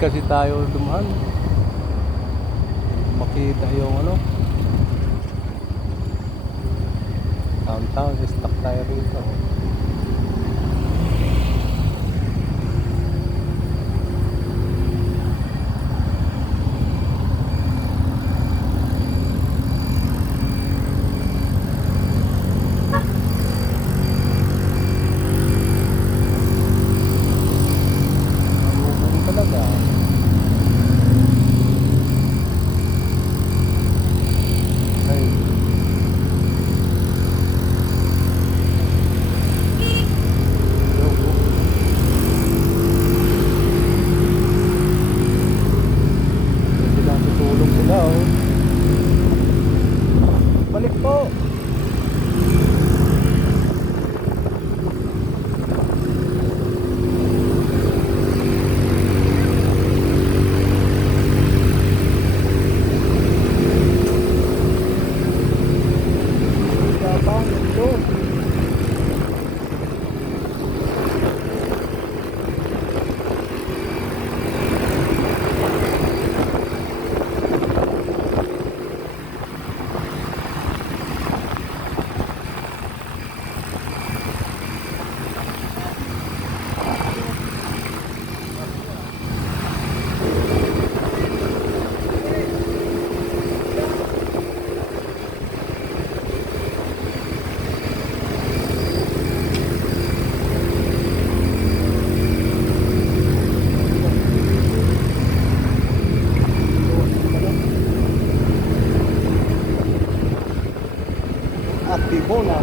kasi tayo dumaan. Makita yung ano. Downtown, stuck tayo rito. Ano talaga? Ay. Tutulong sila oh. Balik po. Yabang ito. Aktibo na.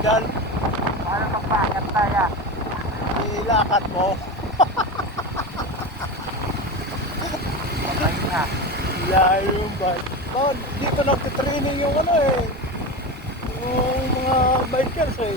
Dal. Paano magpakat tayo? Ilakad mo. Patay na. Layo yung bike. Oh, dito nagtitraining yung ano eh. Yung mga bikers eh.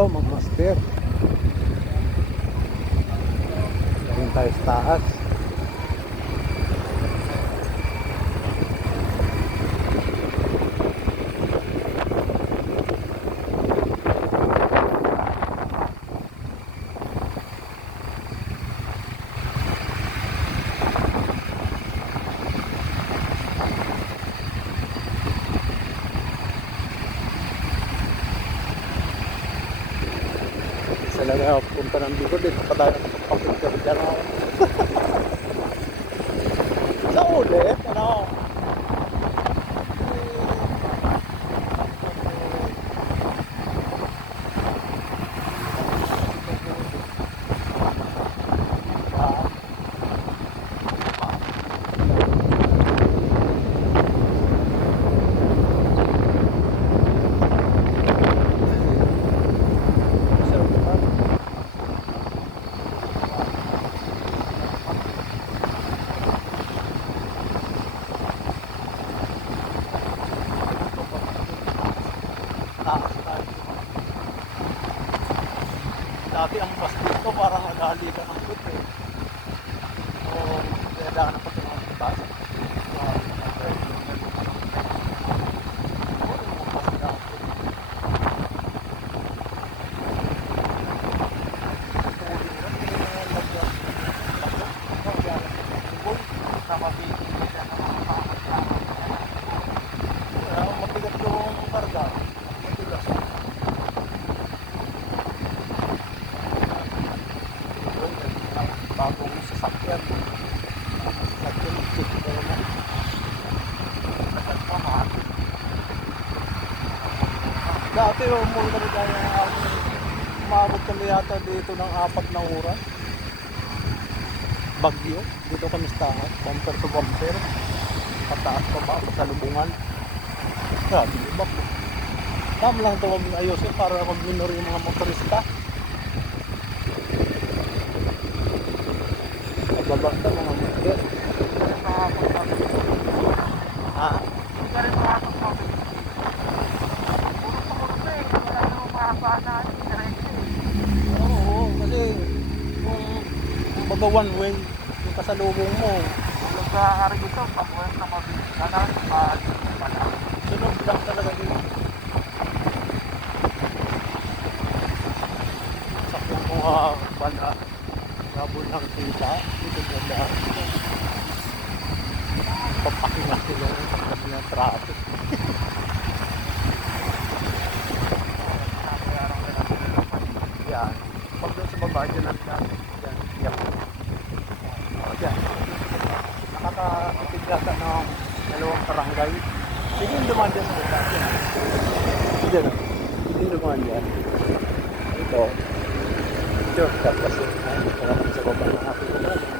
daw, mag-master. Ayun tayo sa taas. Talaga punta ng Bicol, dito pa tayo nakapapicture dyan ako. Sa ulit, ano? Taas tayo. Dati ang bus dito parang nagali ka ng foot eh. So, kaya daan na pa ito ng bus. Mabigat yung karga. Matigas. Bagong sasakyan. Sasakyan check ko na. Dati umuwi kami tayo umabot kami yata dito ng 4 na oras. Bagyo. Dito kami sa taas. Bumper to bumper. Pataas pa ba? Pasalubungan. Grabe, iba po. Tama lang ito kami ayusin para mag-minor yung mga motorista. Babak na mga motor. Ha? Hindi ka rin makapag public. Puro na eh. Wala na mahaba na diretso eh. Oo, kasi kung baga one way, yung kasalubong mo, Nagkakari ito, pag-web na mabilis ka na, maalis na pala. sunod lang talaga din. Sakyan mo bala. Gabon ng kita, dito ganda. Papakingat nila yung pagkas niya traffic. Yan. Pag doon sa baba, dyan ang traffic. Yan. Yan. O, dyan. Nakakatiglasa ng 2 barangay. Sige yung dumaan dyan sa baba. Dyan. Hindi dumaan dyan. Ito. Shortcut kasi. Ay, wala kami sa baba ng ating